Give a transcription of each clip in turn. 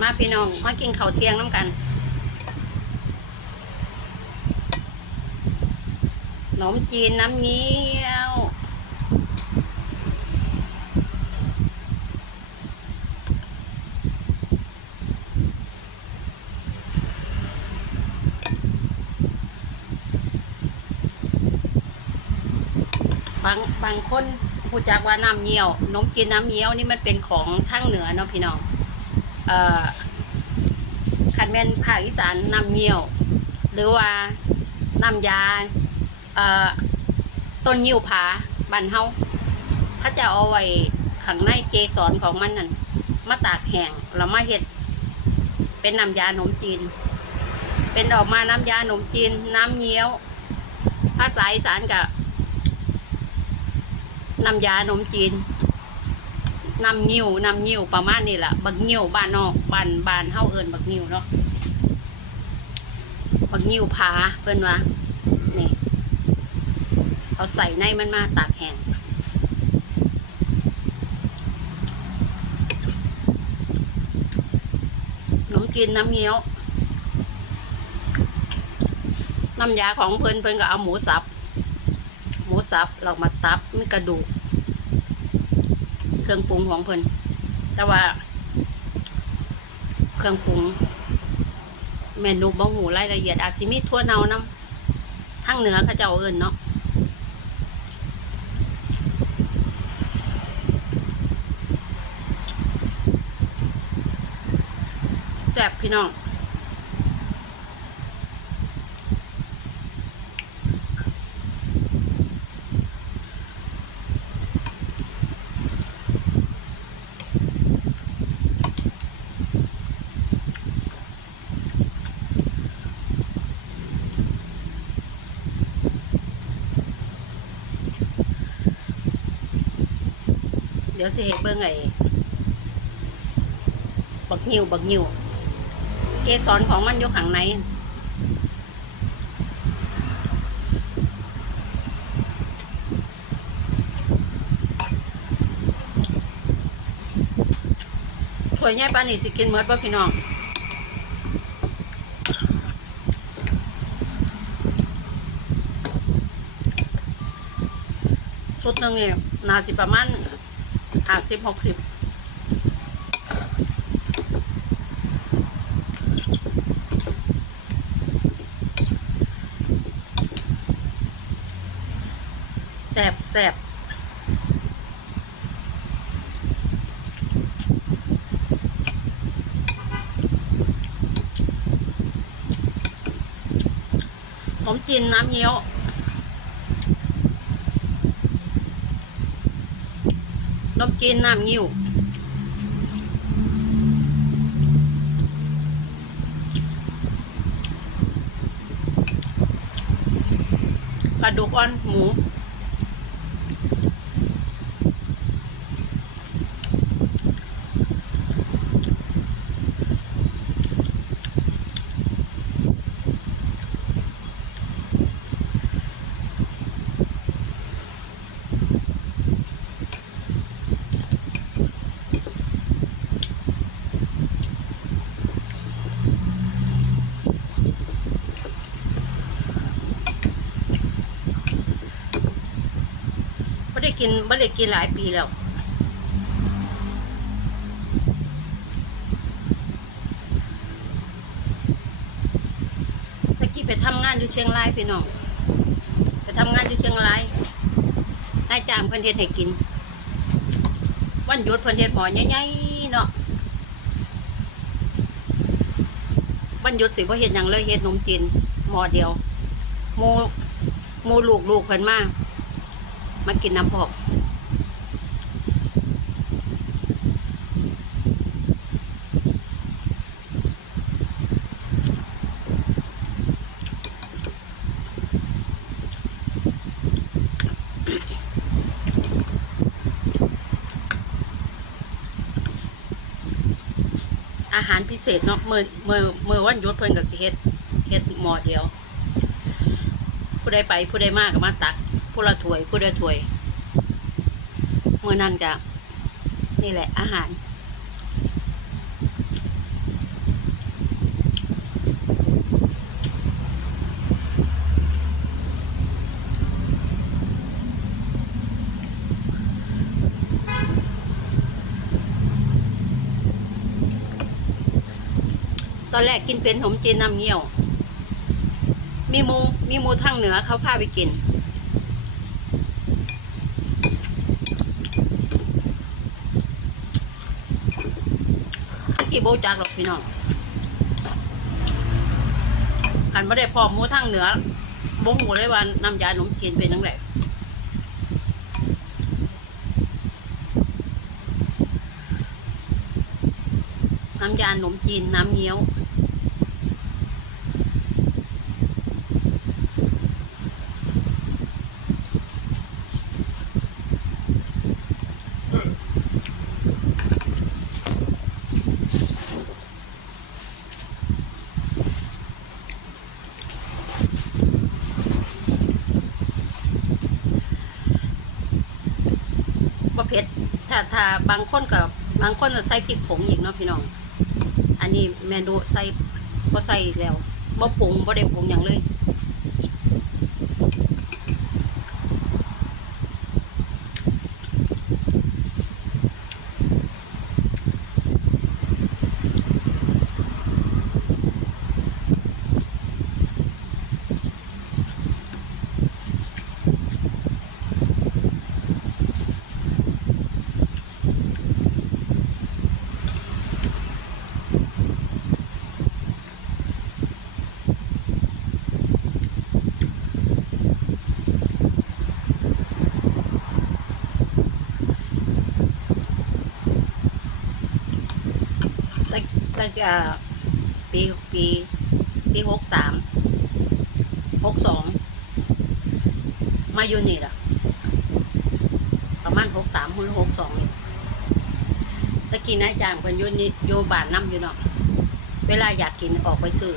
มาพี่น้องมากินข้าวเที่ยงน้ำกันขนมจีนน้ำเงี้ยวบางบางคนผู้จักว่าน้ำเงี้ยวขนมจีนน้ำเงี้ยวนี่มันเป็นของทางเหนือเนาะพี่น้อง เอ่อคันแม่นภาคอีสานน้ำเงี้ยว หรือว่าน้ำยาต้นยิ้วผาบันเฮาเขาจะเอาไว้ข้างในเกสรของมันนั่นมาตากแห้งแล้วมาเฮ็ด เป็นน้ำยาขนมจีน เป็นออกมาน้ำยาขนมจีน น้ำเงี้ยว ภาษาอีสานกับน้ำยาขนมจีน นำงิ้วนำงิ้วประมาณนี้แหละบักงิ้วบ้านนอกบ้านบ้านเฮาเอิญบักงิ้วเนาะบักงิ้วผาเพิ่อนว่านี่เอาใส่ในมันมาตากแห้งขนมจีนน้ำเงี้ยว น้ำยาของเพิ่อนเพิ่อนก็เอาหมูสับ หมูสับเรามาตับมีกระดูก รื่องปรุงของเพิ่นแต่ว่า เครื่องปรุงเมนูบ่หูรายละเอียดอาจสิมีทั่วเนานํทางเหนือเขาเจ้าเอิ้นเนาะแซ่บพี่น้อง ดี๋ยวสิเห็นเบิ่งไอ้บักหิวบักหิวเกสรของมันอยู่ข้างในถ้วยใหญ่ปานนี้สิกินหมดป่ะพี่น้องชุดหนึ่งเนี่ยนาสิประมาณ ห้าสิบหกสิบแสบแสบผมจีนน้ำเงี้ยว มจีนน้ำงิ้วกระดูกอ่อนหมู กินไม่ได้กินหลายปีแล้วตะกี้ไปทำงานอยู่เชียงรายพี่น้องไปทำงานอยู่เชียงรายนายจ้างเพิ่นเฮ็ดให้กิน วันหยุดเพิ่นเฮ็ดหมอใหญ่ๆเนาะวันหยุดสิบ่เฮ็ดหยังเลยเฮ็ดนมจีนหมอเดียวหมูหมูลูกลูกๆเพิ่นมา มากินน้ำพอกอาหารพิเศษเนาะมือมือมือวันยุดเพิ่นก็สิเฮ็ดเฮ็ดหมอเดียว ผู้ใดไปผู้ใดมากก็มาตัก ผู้ละถ้วยผู้ละถ้วยเมื่อนั่นก็นี่แหละ อาหาร ตอนแรกกินเป็นหนมจีนน้ำเงี้ยว มีมูมีมูทางเหนือเขาพาไปกิน กี่โบจากหรอกพี่น้องขันไม่ได้พอมูทางเหนือบ่หูได้ว่าน้ำยาขนมจีนเป็นยังไงน้ำยาขนมจีนน้ำเงี้ยว ถ้าถ้าบางคนกับบางคนจะใส่พริกผงอีกเนาะพี่น้อง อันนี้เมนูใส่ก็ใส่แล้วบ่ปรุงบ่ได้ปุงอย่างเลย ตั้งแต่ปีปีปีหกสามหกสองมาอยู่นี่ล่ะ ประมาณหกสามหรือหกสองนี่ตะกี้นายจ้างเพิ่นอยู่นี่อยู่บ้านน้ำอยู่เนาะเวลาอยากกินออกไปซื้อ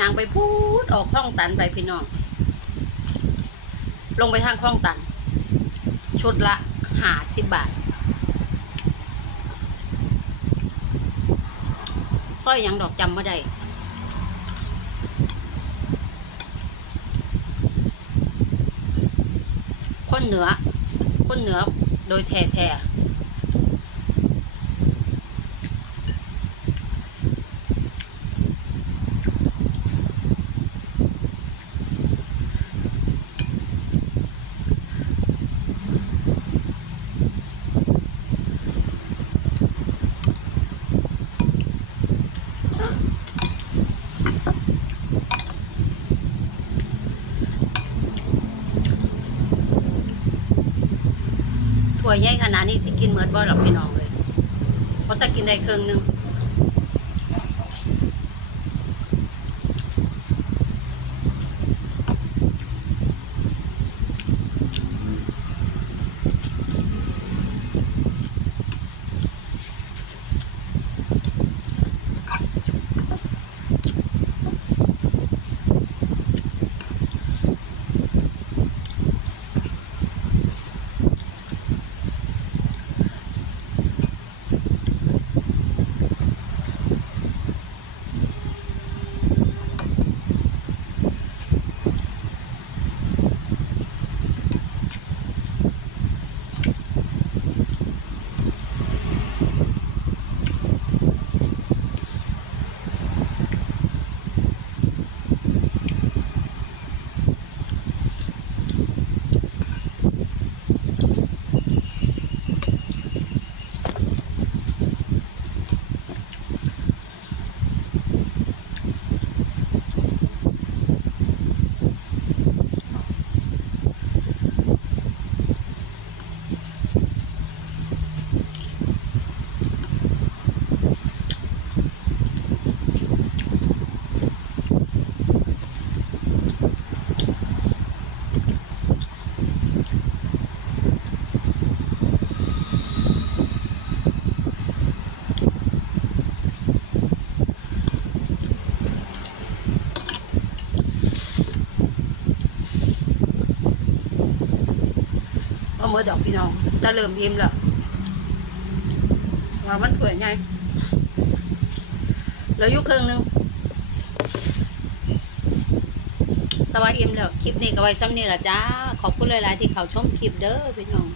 ย่างไปพูดออกคลองตันไปพี่น้อง ลงไปทางคลองตัน ชุดละห้าสิบบาท สร้อยยังดอกจำไม่ได้คนเหนือ คนเหนือโดยแท้แใหญ่ขนาดนี้สิกินเหมือนบ่หรอกพี่น้องเลยเพราะถ้ากินได้ครึ่งหนึง เมือดอกพี่น้องจะเริ่มอิ่มแล้วว่ามันเปื่อยไงเหลืออยู่ครึ่งหนึงแต่ว่าอิ่มแล้ว คลิปนี้ก็ไว้ซ้ำนี่แหละจ้า ขอบคุณหลาย ๆ ที่เขาชมคลิปเด้อพี่น้อง